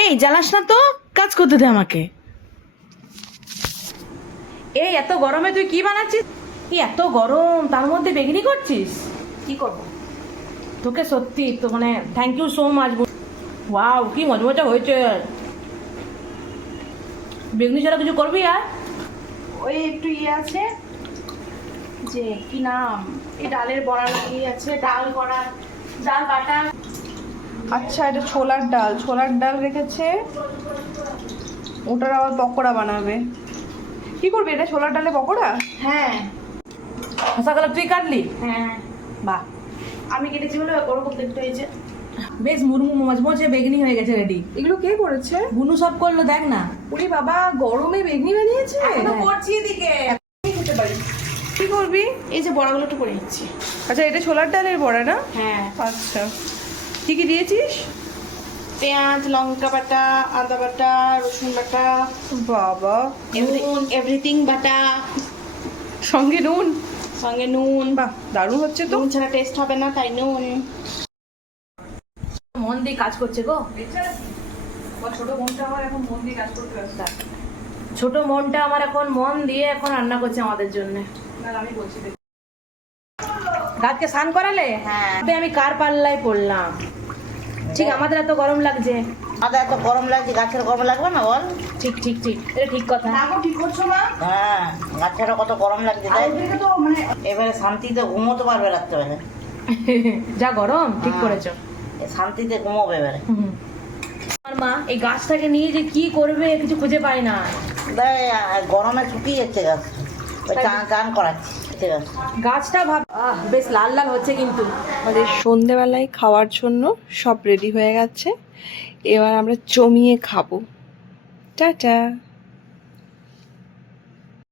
এই জ্বালাস না তো, কাজ করতে দে আমাকে। এই এত গরমে তুই কি বানাচ্ছিস? কি এত গরম, তার মধ্যে বেগনি করছিস? কি করব তোকে, সত্যি তো মানে thank you so much. Wow, কি মজা হয়েছে। বেগনি ছাড়া কিছু করবি আর? ওই একটু আছে, যে কি নাম, এই ডালের বড়া লাগিয়ে আছে, ডাল বড়া, ডাল বাটা। আচ্ছা, এটা ছোলার ডাল রেখেছে, ওটার আবার পকোড়া বানাবে। কি করবে এটা, ছোলার ডালে পকোড়া? হ্যাঁ শশাগুলো তুই কাটলি? হ্যাঁ, বাহ, আমি কেটেছি বলে ওরকম দেখতে হয়েছে। বেশ মুরমু মজমজে বেগনি হয়ে গেছে রেডি। এগুলো কে করেছে? বুনু সব করলো, দেখ না। ওরে বাবা, গরমে বেগনি বানিয়েছে। এখনো করছি এদিকে। খেতে পারি। কি করবি? এই যে বড়াগুলো একটু করে নিচ্ছি। আচ্ছা, এটা ছোলার ডালের বড়া না? হ্যাঁ। আচ্ছা, কি কি দিয়েছিস? পেঁয়াজ, লঙ্কা বাটা, আদা বাটা, রসুন বাটা, বাবা এভরিথিং বাটা, সঙ্গে নুন। বাহ, দারুণ হচ্ছে তো। নুন ছাড়া টেস্ট হবে না, তাই নুন। মন দিয়ে কাজ করছে গো। ছোট বোনটা আমার এখন মন দিয়ে কাজ করতে ব্যস্ত। ছোট মনটা আমার এখন মন দিয়ে এখন রান্না করছে আমাদের জন্য। না, আমি বলছি রাতকে স্নান করালে? হ্যাঁ। আমি কার পাল্লায় পড়লাম। ঠিক, আমাদের এত গরম লাগছে। আমাদের এত গরম লাগছে, গাছের গরম লাগবে না বল? ঠিক ঠিক ঠিক, এটা ঠিক কথা। ঠিক করছো না? হ্যাঁ, গাছেরও কত গরম লাগছে তাই। তো মানে এবারে শান্তিতে ঘুমোতে পারবে রাত্রেবেলা। যা গরম, ঠিক হ্যাঁ। করেছো। শান্তিতে ঘুমোবে এবারে। আমার মা এই গাছটাকে নিয়ে যে কি করবে কিছু খুঁজে পায় না। তাই গরমে শুকিয়ে যাচ্ছে গাছ, ওই চান করাচ্ছি ঠিক আছে। গাছটা বেশ লাল লাল হচ্ছে কিন্তু। আমাদের সন্ধেবেলায় খাওয়ার জন্য সব রেডি হয়ে গেছে, এবার আমরা জমিয়ে খাবো। টাটা।